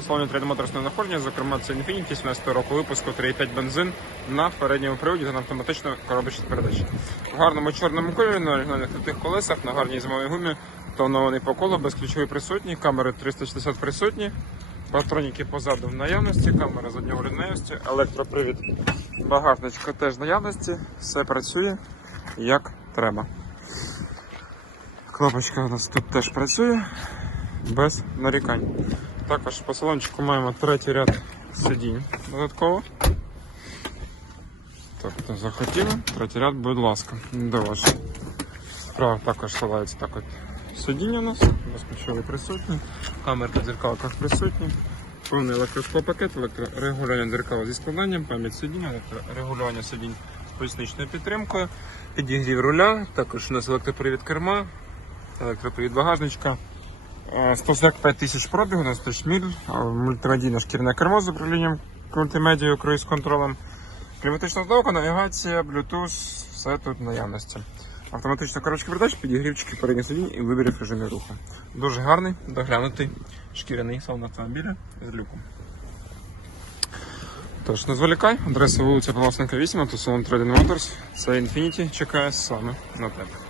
Trade Motors знаходження, зокрема це Infiniti 17 року випуску 3,5 бензин на передньому приводі та на автоматично коробочній передачі. В гарному чорному кольорі на оригінальних крутих колесах, на гарній зимовій гумі, тонований по колу, безключовий присутній, камери 360 присутні, патроніки позаду в наявності, камера заднього в наявності, електропривід багажничка теж в наявності, все працює як треба. Кнопочка у нас тут теж працює без нарікань. Також по салончику маємо третій ряд сидінь додатково. Тобто захотіли, третій ряд, будь ласка, до вас. Справа також складається так от сидіння у нас, безключовий присутній, камери на дзеркалках присутні, повний електросклопакет, електрорегулювання дзеркала зі складанням, пам'ять сидіння, регулювання сидінь з поясничною підтримкою, підігрів руля, також у нас електропривід керма, електропривід багажничка. Е, 145 тисяч пробігу, 90 тисяч міль, е, мультимедійне шкірне кермо з управлінням мультимедією, круїз контролем, кліматична здовка, навігація, Bluetooth, все тут наявності. Автоматична коробочка передач, підігрівчики передніх сидінь і вибір в режимі руху. Дуже гарний, доглянутий шкіряний салон автомобіля з люком. Тож, не зволікай, адреса вулиця Паласника 8, а то салон Trading Motors. Це Infinity чекає саме на тебе.